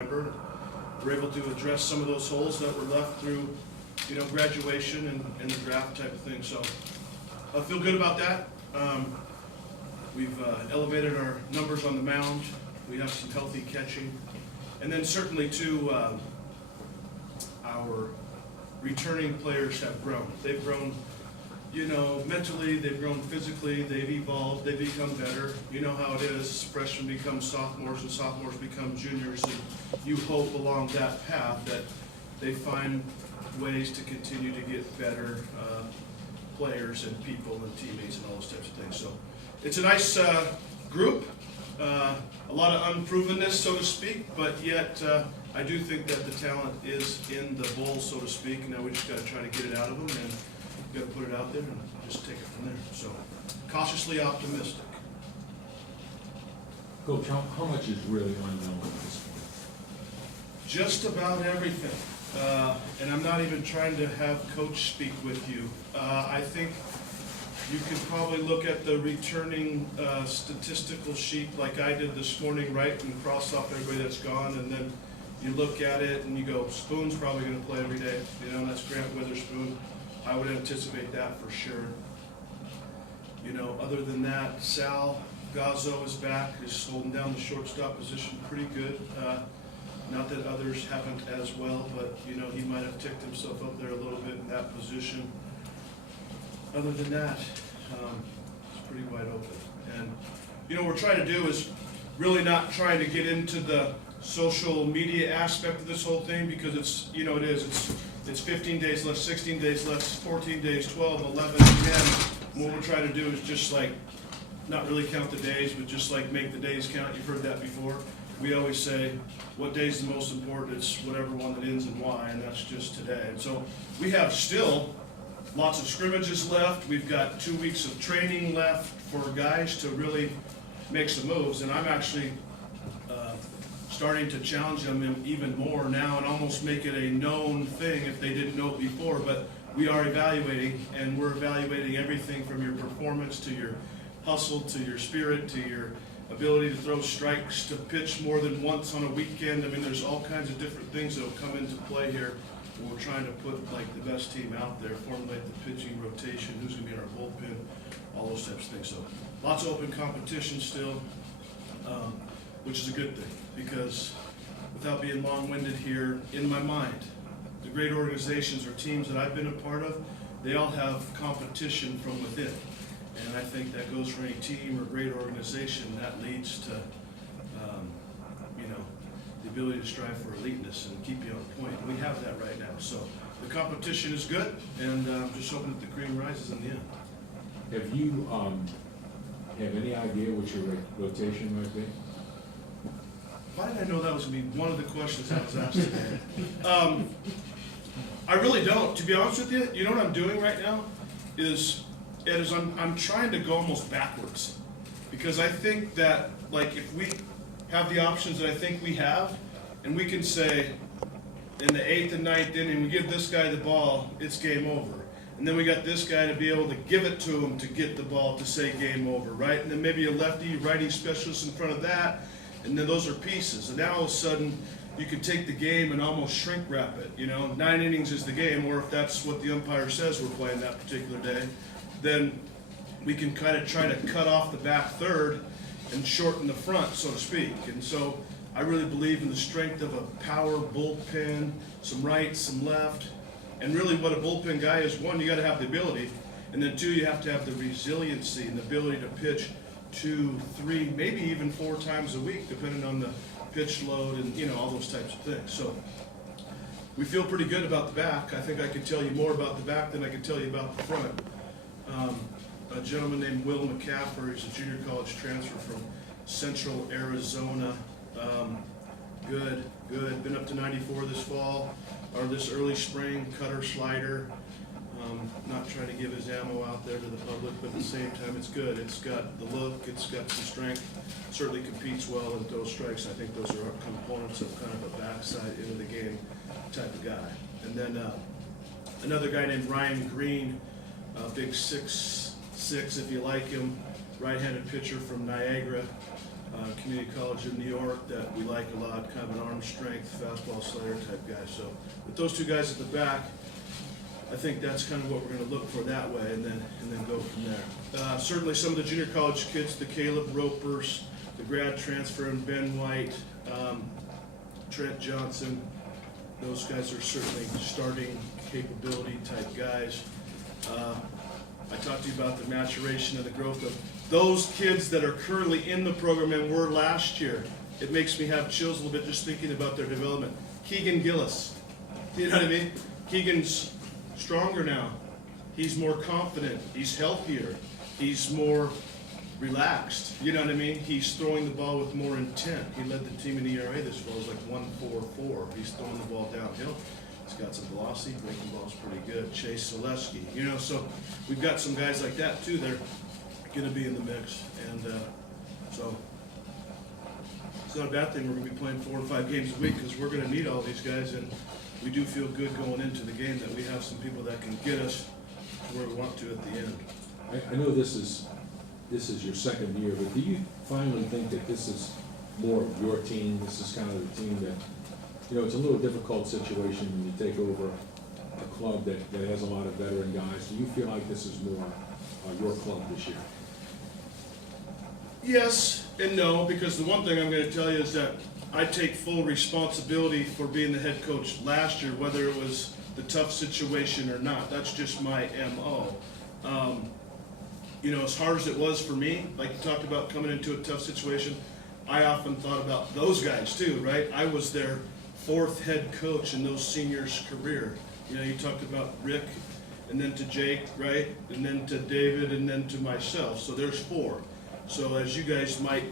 We're able to address some of those holes that were left through, graduation and the draft type of thing. So I feel good about that. We've elevated our numbers on the mound. We have some healthy catching. And then certainly too, our returning players have grown. They've grown, mentally, they've grown physically, they've evolved, they've become better. You know how it is, freshmen become sophomores and sophomores become juniors, and you hope along that path that they find ways to continue to get better players and people and teammates and all those types of things. So it's a nice group, a lot of unprovenness, so to speak, but yet I do think that the talent is in the bowl, so to speak. Now we just got to try to get it out of them and got to put it out there and just take it from there. So cautiously optimistic. Coach, how much is really unknown at this point? Just about everything. And I'm not even trying to have Coach speak with you. I think you could probably look at the returning statistical sheet like I did this morning, right, and cross off everybody that's gone, and then you look at it and you go, Spoon's probably going to play every day. And that's Grant Witherspoon. I would anticipate that for sure. Other than that, Sal Gazzo is back, is holding down the shortstop position pretty good. Not that others haven't as well, but he might have ticked himself up there a little bit in that position. Other than that, it's pretty wide open. And what we're trying to do is really not trying to get into the social media aspect of this whole thing, because it's it's 15 days left, 16 days left, 14 days, 12, 11, 10. And what we're trying to do is just not really count the days, but just make the days count. You've heard that before. We always say, what day is the most important? It's whatever one that ends in Y, and that's just today. And so we have still lots of scrimmages left. We've got 2 weeks of training left for guys to really make some moves, and I'm actually starting to challenge them even more now and almost make it a known thing if they didn't know it before. But we are evaluating, and we're evaluating everything from your performance to your hustle to your spirit to your ability to throw strikes, to pitch more than once on a weekend. I mean, there's all kinds of different things that will come into play here. We're trying to put the best team out there, formulate the pitching rotation, who's going to be in our bullpen, all those types of things. So lots of open competition still, which is a good thing, because without being long-winded here, in my mind, the great organizations or teams that I've been a part of, they all have competition from within. And I think that goes for any team or great organization. That leads to, the ability to strive for eliteness and keep you on point. And we have that right now. So the competition is good, and I'm just hoping that the cream rises in the end. Have you have any idea what your rotation might be? Why did I know that was going to be one of the questions I was asked today? I really don't. To be honest with you, what I'm doing right now is I'm trying to go almost backwards, because I think that if we have the options that I think we have, and we can say in the 8th and 9th inning we give this guy the ball, it's game over, and then we got this guy to be able to give it to him to get the ball to say game over, right? And then maybe a lefty righty specialist in front of that, and then those are pieces. And now all of a sudden you can take the game and almost shrink wrap it. 9 innings is the game, or if that's what the umpire says we're playing that particular day, then we can kind of try to cut off the back third and shorten the front, so to speak. And so I really believe in the strength of a power bullpen, some right, some left. And really what a bullpen guy is, one, you got to have the ability, and then two, you have to have the resiliency and the ability to pitch 2, 3, maybe even 4 times a week, depending on the pitch load and all those types of things. So we feel pretty good about the back. I think I could tell you more about the back than I could tell you about the front. A gentleman named Will McCaffrey is a junior college transfer from Central Arizona. Good. Been up to 94 this fall, or this early spring, cutter, slider. Not trying to give his ammo out there to the public, but at the same time, it's good. It's got the look, it's got some strength, certainly competes well and throws strikes. I think those are components of kind of a backside into the game type of guy. And then another guy named Ryan Green, big 6'6", if you like him, right-handed pitcher from Niagara. community college in New York that we like a lot, kind of an arm strength, fastball slider type guy. So with those two guys at the back, I think that's kind of what we're going to look for that way, and then go from there. Certainly some of the junior college kids, the Caleb Ropers, the grad transfer, and Ben White, Trent Johnson, those guys are certainly starting capability type guys. I talked to you about the maturation and the growth of those kids that are currently in the program and were last year. It makes me have chills a little bit just thinking about their development. Keegan Gillis, you know what I mean? Keegan's stronger now. He's more confident. He's healthier. He's more relaxed. You know what I mean? He's throwing the ball with more intent. He led the team in ERA this fall. It was like 1.44. He's throwing the ball downhill. He's got some velocity. Breaking ball's pretty good. Chase Selesky. You know, so we've got some guys like that too. They're going to be in the mix, and so it's not a bad thing. We're going to be playing 4 or 5 games a week because we're going to need all these guys, and we do feel good going into the game that we have some people that can get us to where we want to at the end. I know this is your second year, but do you finally think that this is more of your team? This is kind of the team that, you know, it's a little difficult situation when you take over a club that has a lot of veteran guys. Do you feel like this is more your club this year? Yes and no, because the one thing I'm going to tell you is that I take full responsibility for being the head coach last year, whether it was the tough situation or not. That's just my MO. You know, as hard as it was for me, like you talked about coming into a tough situation, I often thought about those guys too, right? I was their 4th head coach in those seniors' career. You know, you talked about Rick, and then to Jake, right? And then to David, and then to myself. So there's 4. So as you guys might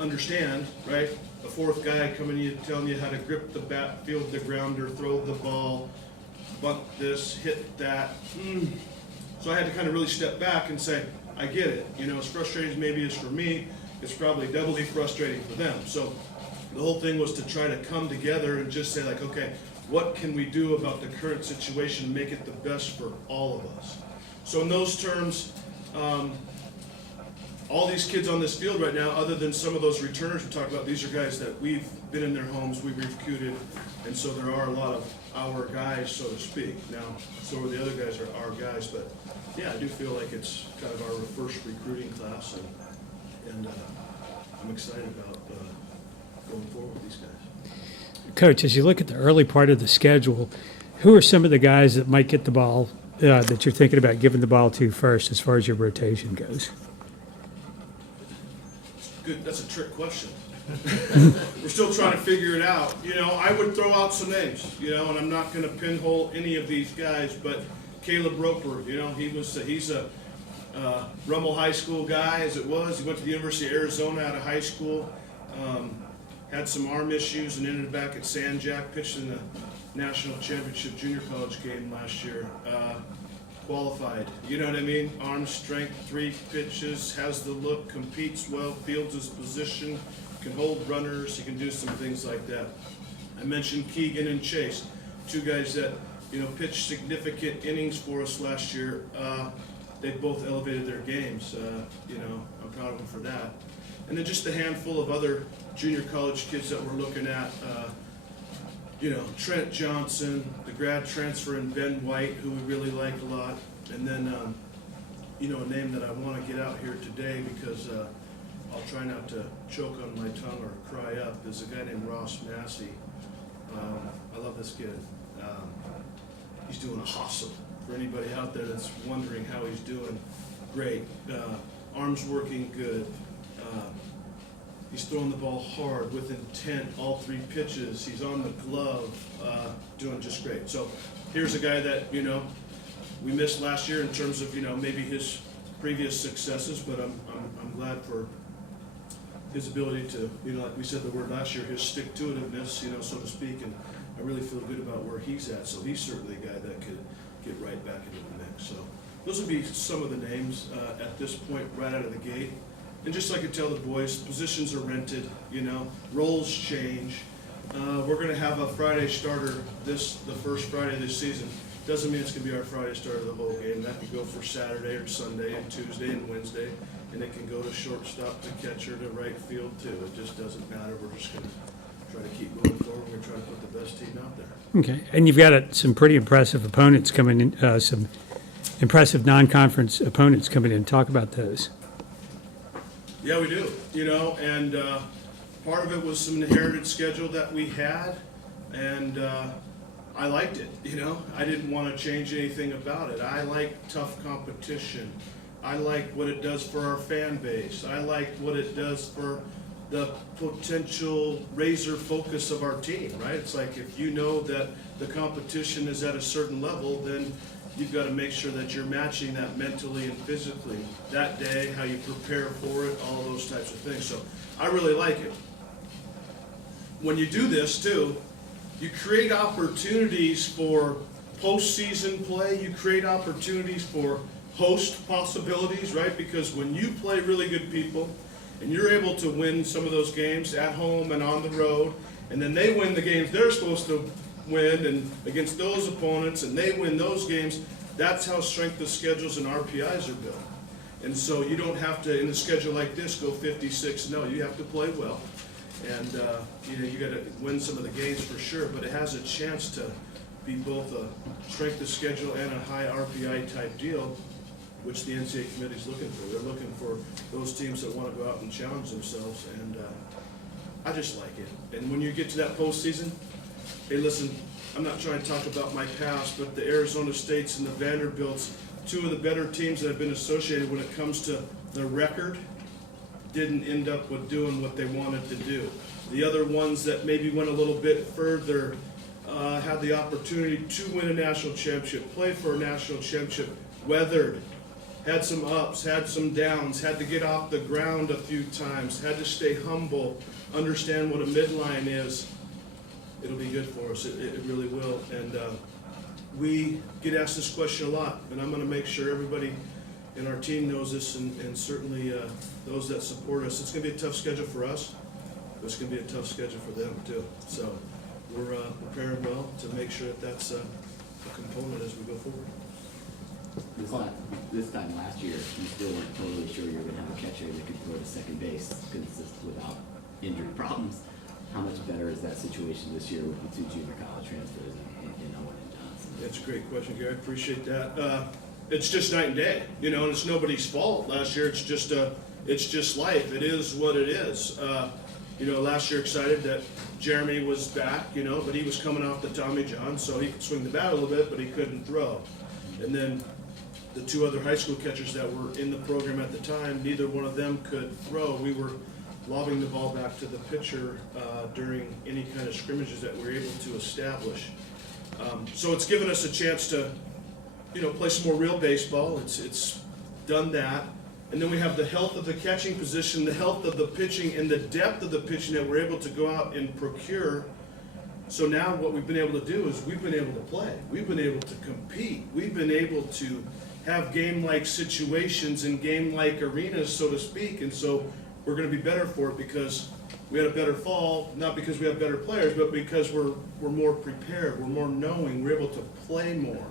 understand, right? A 4th guy coming in telling you how to grip the bat, field the grounder, throw the ball, bunt this, hit that. So I had to kind of really step back and say, I get it. You know, as frustrating as maybe it is for me, it's probably doubly frustrating for them. So the whole thing was to try to come together and just say like, okay, what can we do about the current situation and make it the best for all of us? So in those terms, all these kids on this field right now, other than some of those returners we talked about, these are guys that we've been in their homes, we've recruited, and so there are a lot of our guys, so to speak. Now, so are the other guys are our guys, but yeah, I do feel like it's kind of our first recruiting class, and I'm excited about going forward with these guys. Coach, as you look at the early part of the schedule, who are some of the guys that might get the ball that you're thinking about giving the ball to first as far as your rotation goes? Good, that's a trick question. We're still trying to figure it out. You know, I would throw out some names, you know, and I'm not going to pinhole any of these guys, but Caleb Roper, you know, he's a Rummel High School guy, as it was. He went to the University of Arizona out of high school, had some arm issues and ended back at San Jack, pitched in the national championship junior college game last year. Qualified, you know what I mean? Arm strength, 3 pitches, has the look, competes well, fields his position, can hold runners, he can do some things like that. I mentioned Keegan and Chase, 2 guys that, you know, pitched significant innings for us last year. They both elevated their games. You know, I'm proud of them for that. And then just a handful of other junior college kids that we're looking at. You know, Trent Johnson, the grad transfer, and Ben White, who we really like a lot. And then, you know, a name that I want to get out here today because I'll try not to choke on my tongue or cry up, is a guy named Ross Massey. I love this kid. He's doing awesome. For anybody out there that's wondering how he's doing, great. Arms working good. He's throwing the ball hard with intent, all 3 pitches. He's on the glove, doing just great. So here's a guy that, you know, we missed last year in terms of, you know, maybe his previous successes, but I'm glad for his ability to, you know, like we said the word last year, his stick-to-itiveness, you know, so to speak, and I really feel good about where he's at. So he's certainly a guy that could get right back into the mix. So those would be some of the names at this point right out of the gate. And just like I tell the boys, positions are rented, you know, roles change. We're going to have a Friday starter the first Friday this season. Doesn't mean it's going to be our Friday starter the whole game. That could go for Saturday or Sunday and Tuesday and Wednesday. and it can go to shortstop, to catcher, to right field too. It just doesn't matter. We're just gonna try to keep moving forward. We're gonna try to put the best team out there. Okay, and you've got some pretty impressive opponents coming in, some impressive non-conference opponents coming in. Talk about those. Yeah, we do, and part of it was some inherited schedule that we had, and I liked it, I didn't want to change anything about it. I like tough competition. I like what it does for our fan base. I like what it does for the potential razor focus of our team, right? It's like if you know that the competition is at a certain level, then you've got to make sure that you're matching that mentally and physically that day, how you prepare for it, all those types of things. So I really like it. When you do this too, you create opportunities for postseason play. You create opportunities for host possibilities, right? Because when you play really good people and you're able to win some of those games at home and on the road, and then they win the games they're supposed to win and against those opponents, and they win those games, that's how strength of schedules and RPIs are built. And so you don't have to, in a schedule like this, go 56-0. You have to play well. And you got to win some of the games for sure, but it has a chance to be both a strength of schedule and a high RPI type deal, which the NCAA committee is looking for. They're looking for those teams that want to go out and challenge themselves, and I just like it. And when you get to that postseason, hey, listen, I'm not trying to talk about my past, but the Arizona States and the Vanderbilts, two of the better teams that have been associated when it comes to the record, didn't end up with doing what they wanted to do. The other ones that maybe went a little bit further had the opportunity to win a national championship, play for a national championship, weathered, had some ups, had some downs, had to get off the ground a few times, had to stay humble, understand what a midline is. It'll be good for us. It really will. And we get asked this question a lot, and I'm going to make sure everybody in our team knows this, and certainly those that support us. It's going to be a tough schedule for us, but it's going to be a tough schedule for them too. So we're preparing well to make sure that that's a component as we go forward. This time last year, you still weren't totally sure you were going to have a catcher that could throw to second base consist without injury problems. How much better is that situation this year with the two junior college transfers in Owen and Johnson? That's a great question, Gary. I appreciate that. It's just night and day, and it's nobody's fault. Last year, it's just life. It is what it is. Last year excited that Jeremy was back, but he was coming off the Tommy John, so he could swing the bat a little bit, but he couldn't throw. And then the two other high school catchers that were in the program at the time, neither one of them could throw. We were lobbing the ball back to the pitcher during any kind of scrimmages that we were able to establish. So it's given us a chance to, play some more real baseball. It's done that. And then we have the health of the catching position, the health of the pitching, and the depth of the pitching that we're able to go out and procure. So now what we've been able to do is we've been able to play. We've been able to compete. We've been able to have game-like situations in game-like arenas, so to speak. And so we're going to be better for it because we had a better fall, not because we have better players, but because we're more prepared, we're more knowing, we're able to play more.